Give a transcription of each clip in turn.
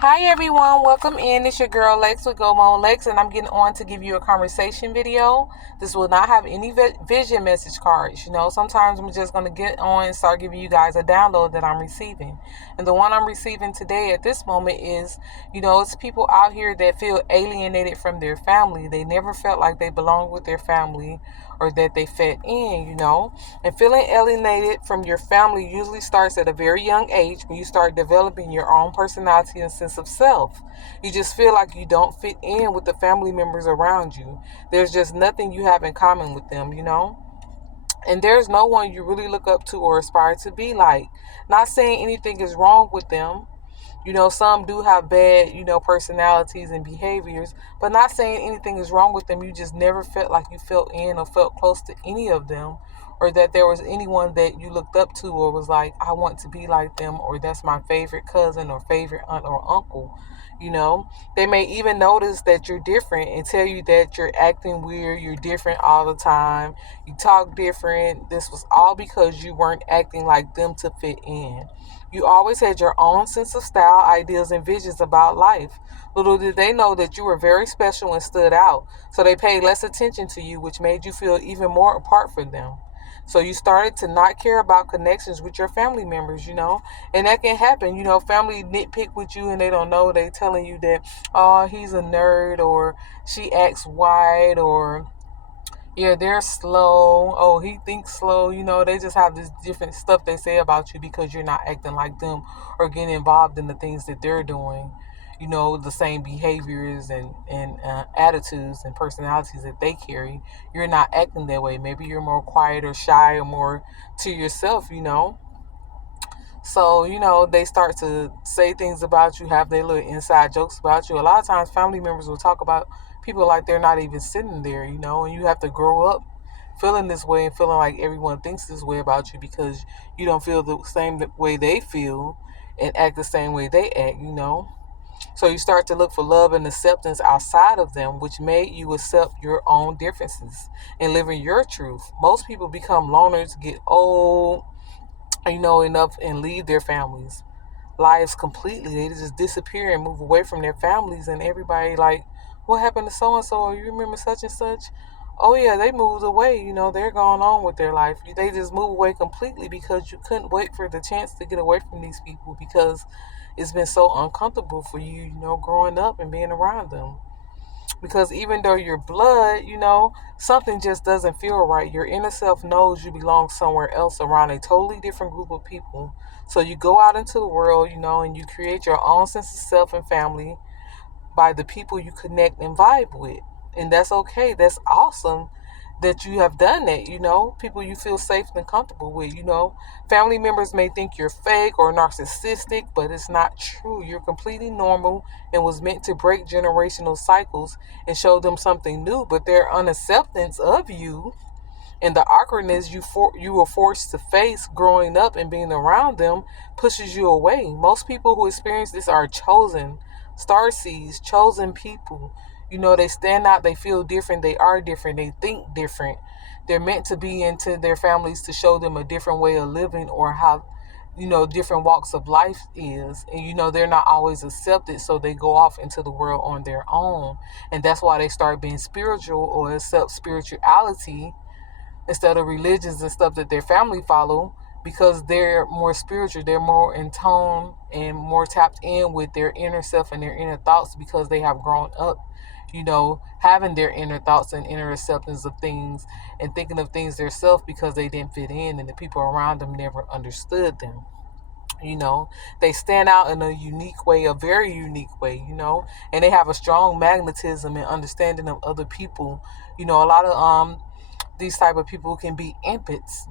Hi everyone, welcome in. It's your girl Lex with Go Mo Lex, and I'm getting on to give you a conversation video. This will not have any vision message cards. Sometimes I'm just going to get on and start giving you guys a download that I'm receiving. And the one I'm receiving today at this moment is, it's people out here that feel alienated from their family. They never felt like they belonged with their family or that they fit in. And feeling alienated from your family usually starts at a very young age when you start developing your own personality and sense of self. You just feel like you don't fit in with the family members around you. There's just nothing you have in common with them. And there's no one you really look up to or aspire to be like. Not saying anything is wrong with them. Some do have bad, personalities and behaviors, but not saying anything is wrong with them. You just never felt like you felt in or felt close to any of them, or that there was anyone that you looked up to or was like, I want to be like them, or that's my favorite cousin or favorite aunt or uncle. They may even notice that you're different and tell you that you're acting weird, you're different all the time, you talk different. This was all because you weren't acting like them to fit in. You always had your own sense of style, ideas, and visions about life. Little did they know that you were very special and stood out, so they paid less attention to you, which made you feel even more apart from them. So you started to not care about connections with your family members. And that can happen. Family nitpick with you and they don't know. They telling you that, oh, he's a nerd, or she acts white, or yeah, they're slow. Oh, he thinks slow. They just have this different stuff they say about you because you're not acting like them or getting involved in the things that they're doing. The same behaviors and attitudes and personalities that they carry. You're not acting that way. Maybe you're more quiet or shy or more to yourself. So, they start to say things about you, have their little inside jokes about you. A lot of times, family members will talk about people like they're not even sitting there, and you have to grow up feeling this way and feeling like everyone thinks this way about you because you don't feel the same way they feel and act the same way they act. So you start to look for love and acceptance outside of them, which made you accept your own differences and live in your truth. Most people become loners, get old, enough and leave their families lives completely. They just disappear and move away from their families, and everybody like, what happened to so and so? Or you remember such and such? Oh yeah, they moved away. They're going on with their life. They just move away completely because you couldn't wait for the chance to get away from these people because it's been so uncomfortable for you, growing up and being around them. Because even though you're blood, something just doesn't feel right. Your inner self knows you belong somewhere else around a totally different group of people. So you go out into the world, and you create your own sense of self and family by the people you connect and vibe with. And that's okay. That's awesome that you have done that. People you feel safe and comfortable with. Family members may think you're fake or narcissistic, but it's not true. You're completely normal and was meant to break generational cycles and show them something new, but their unacceptance of you and the awkwardness you were forced to face growing up and being around them pushes you away. Most people who experience this are chosen, star seeds, chosen people. They stand out, they feel different, they are different, they think different. They're meant to be into their families to show them a different way of living or how different walks of life is. And they're not always accepted, so they go off into the world on their own. And that's why they start being spiritual or accept spirituality instead of religions and stuff that their family follow, because they're more spiritual, they're more in tone and more tapped in with their inner self and their inner thoughts because they have grown up having their inner thoughts and inner acceptance of things and thinking of things themselves because they didn't fit in and the people around them never understood them. you know they stand out in a unique way, a very unique way, and they have a strong magnetism and understanding of other people. A lot of these type of people can be empaths,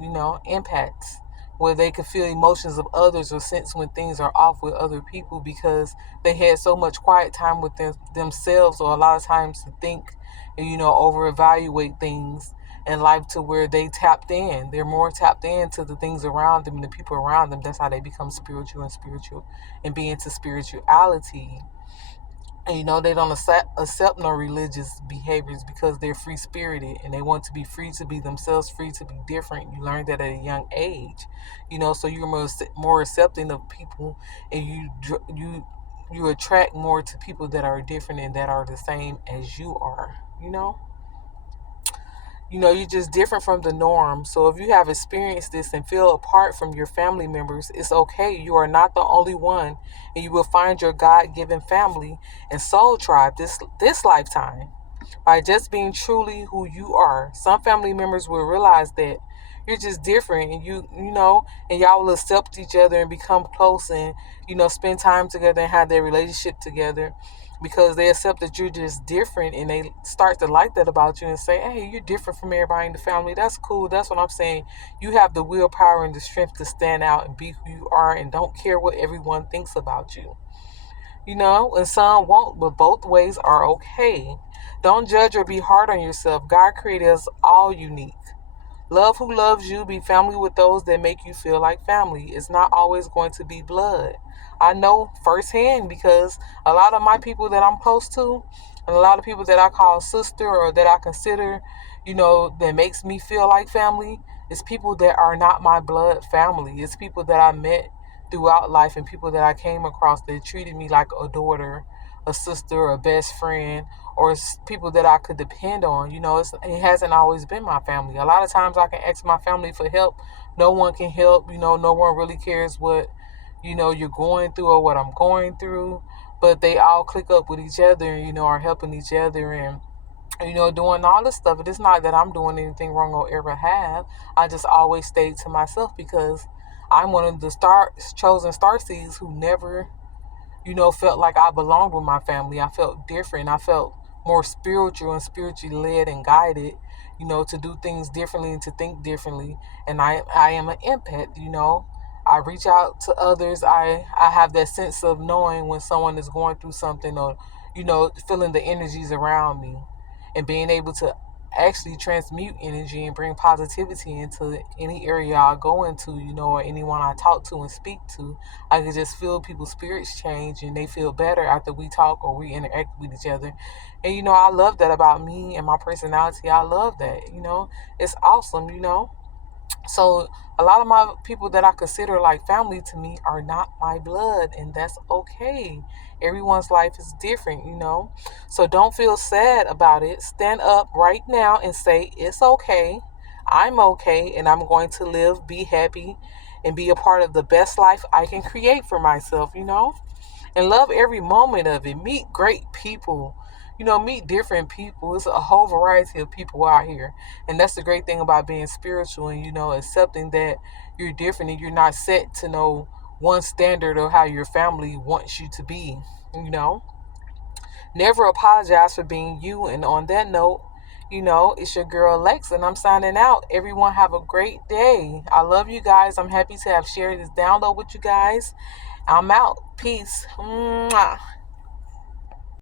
where they can feel emotions of others or sense when things are off with other people because they had so much quiet time with themselves, or a lot of times to think and over evaluate things in life, to where they're more tapped into the things around them and the people around them. That's how they become spiritual and be into spirituality. And they don't accept no religious behaviors because they're free spirited and they want to be free to be themselves, free to be different. You learn that at a young age, so you're more accepting of people, and you you attract more to people that are different and that are the same as you are, you know? You're just different from the norm. So if you have experienced this and feel apart from your family members, it's okay. You are not the only one, and you will find your God-given family and soul tribe this lifetime by just being truly who you are. Some family members will realize that you're just different, and and y'all will accept each other and become close, and spend time together and have their relationship together because they accept that you're just different, and they start to like that about you and say, hey, you're different from everybody in the family. That's cool. That's what I'm saying. You have the willpower and the strength to stand out and be who you are and don't care what everyone thinks about you. And some won't, but both ways are okay. Don't judge or be hard on yourself. God created us all unique. Love who loves you. Be family with those that make you feel like family. It's not always going to be blood. I know firsthand because a lot of my people that I'm close to, and a lot of people that I call sister or that I consider, that makes me feel like family, is people that are not my blood family. It's people that I met throughout life and people that I came across that treated me like a daughter, a sister, a best friend, or people that I could depend on. It hasn't always been my family. A lot of times I can ask my family for help. No one can help. No one really cares what, you're going through or what I'm going through. But they all click up with each other and, are helping each other and, doing all this stuff. It's not that I'm doing anything wrong or ever have. I just always stayed to myself because I'm one of the chosen star seeds who never felt like I belonged with my family. I felt different. I felt more spiritual and spiritually led and guided, to do things differently and to think differently. And I am an empath. I reach out to others. I have that sense of knowing when someone is going through something or, feeling the energies around me and being able to actually transmute energy and bring positivity into any area I go into, or anyone I talk to and speak to. I can just feel people's spirits change and they feel better after we talk or we interact with each other. And, I love that about me and my personality. I love that, it's awesome. So a lot of my people that I consider like family to me are not my blood, and that's okay. Everyone's life is different. So don't feel sad about it. Stand up right now and say, it's okay. I'm okay, and I'm going to live, be happy, and be a part of the best life I can create for myself. And love every moment of it. Meet great people. Meet different people. It's a whole variety of people out here. And that's the great thing about being spiritual and, accepting that you're different and you're not set to know one standard of how your family wants you to be. You know, Never apologize for being you. And on that note, it's your girl Lex, and I'm signing out. Everyone have a great day. I love you guys. I'm happy to have shared this download with you guys. I'm out. Peace. Mwah.